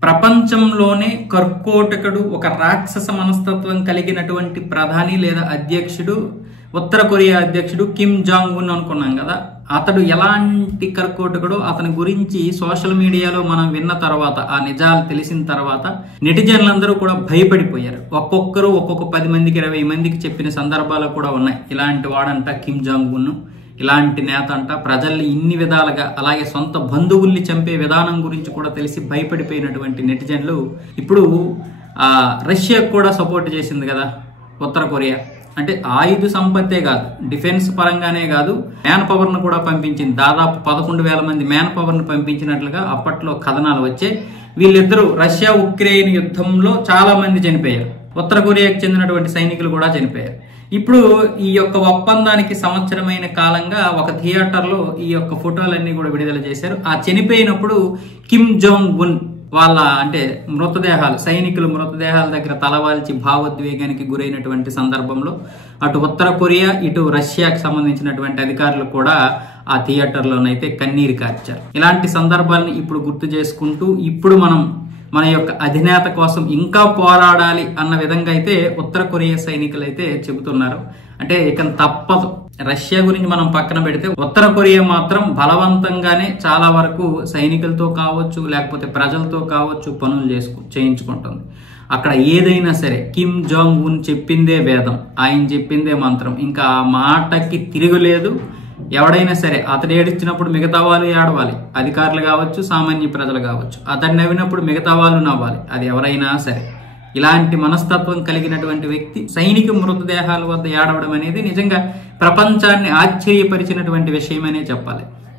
ప్రపంచంలోనే కర్కోటకుడు ఒక రాక్షస మనస్తత్వం కలిగినటువంటి ప్రధాని లేదా అధ్యక్షుడు ఉత్తర కొరియా అధ్యక్షుడు కిమ్ జాంగ్ ఉన్ అనుకున్నాం కదా. అతడు ఎలాంటి కర్కోటకుడు, అతని గురించి సోషల్ మీడియాలో మనం విన్న తర్వాత, ఆ నిజాలు తెలిసిన తర్వాత నెటిజన్లందరూ కూడా భయపడిపోయారు. ఒక్కొక్కరు ఒక్కొక్క 10 మందికి 20 మందికి చెప్పిన సందర్భాలు కూడా ఉన్నాయి. ఇలాంటి వాడంట కిమ్ జాంగ్ ఉన్, ఇలాంటి నేత అంట, ప్రజల్ని ఇన్ని విధాలుగా, అలాగే సొంత బంధువుల్ని చంపే విధానం గురించి కూడా తెలిసి భయపడిపోయినటువంటి నెటిజన్లు ఇప్పుడు రష్యాకు కూడా సపోర్ట్ చేసింది కదా ఉత్తర కొరియా. అంటే ఆయుధ సంపత్తే కాదు, డిఫెన్స్ పరంగానే కాదు, మ్యాన్ పవర్ను కూడా పంపించింది. దాదాపు 11,000 మంది మ్యాన్ పవర్ను పంపించినట్లుగా అప్పట్లో కథనాలు వచ్చాయి. వీళ్ళిద్దరూ రష్యా ఉక్రెయిన్ యుద్ధంలో చాలా మంది చనిపోయారు. ఉత్తర కొరియాకు చెందినటువంటి సైనికులు కూడా చనిపోయారు. ఇప్పుడు ఈ యొక్క ఒప్పందానికి సంవత్సరమైన కాలంగా ఒక థియేటర్లో ఈ యొక్క ఫోటోలన్నీ కూడా విడుదల చేశారు. ఆ చనిపోయినప్పుడు కిమ్ జాంగ్ ఉన్ వాళ్ళ అంటే మృతదేహాలు, సైనికుల మృతదేహాల దగ్గర తలవాల్చి భావోద్వేగానికి గురైనటువంటి సందర్భంలో అటు ఉత్తర కొరియా ఇటు రష్యాకి సంబంధించినటువంటి అధికారులు కూడా ఆ థియేటర్లోనైతే కన్నీరు కార్చారు. ఇలాంటి సందర్భాలను ఇప్పుడు గుర్తు చేసుకుంటూ ఇప్పుడు మనం మన యొక్క అధినేత కోసం ఇంకా పోరాడాలి అన్న విధంగా అయితే ఉత్తర కొరియా సైనికులు అయితే చెబుతున్నారు. అంటే ఇక తప్పదు. రష్యా గురించి మనం పక్కన పెడితే ఉత్తర కొరియా మాత్రం బలవంతంగానే చాలా వరకు సైనికులతో కావచ్చు, లేకపోతే ప్రజలతో కావచ్చు పనులు చేయించుకుంటుంది. అక్కడ ఏదైనా సరే కిమ్ జాంగ్ ఉన్ చెప్పిందే వేదం, ఆయన చెప్పిందే మంత్రం. ఇంకా ఆ మాటకి తిరుగులేదు. ఎవడైనా సరే అతడు ఏడిచ్చినప్పుడు మిగతా వాళ్ళు ఏడవాలి, అధికారులు కావచ్చు, సామాన్య ప్రజలు కావచ్చు. అతడు నవ్వినప్పుడు మిగతా వాళ్ళు నవ్వాలి, అది ఎవరైనా సరే. ఇలాంటి మనస్తత్వం కలిగినటువంటి వ్యక్తి సైనిక మృతదేహాల వద్ద ఏడవడం అనేది నిజంగా ప్రపంచాన్ని ఆశ్చర్యపరిచినటువంటి విషయమనే చెప్పాలి.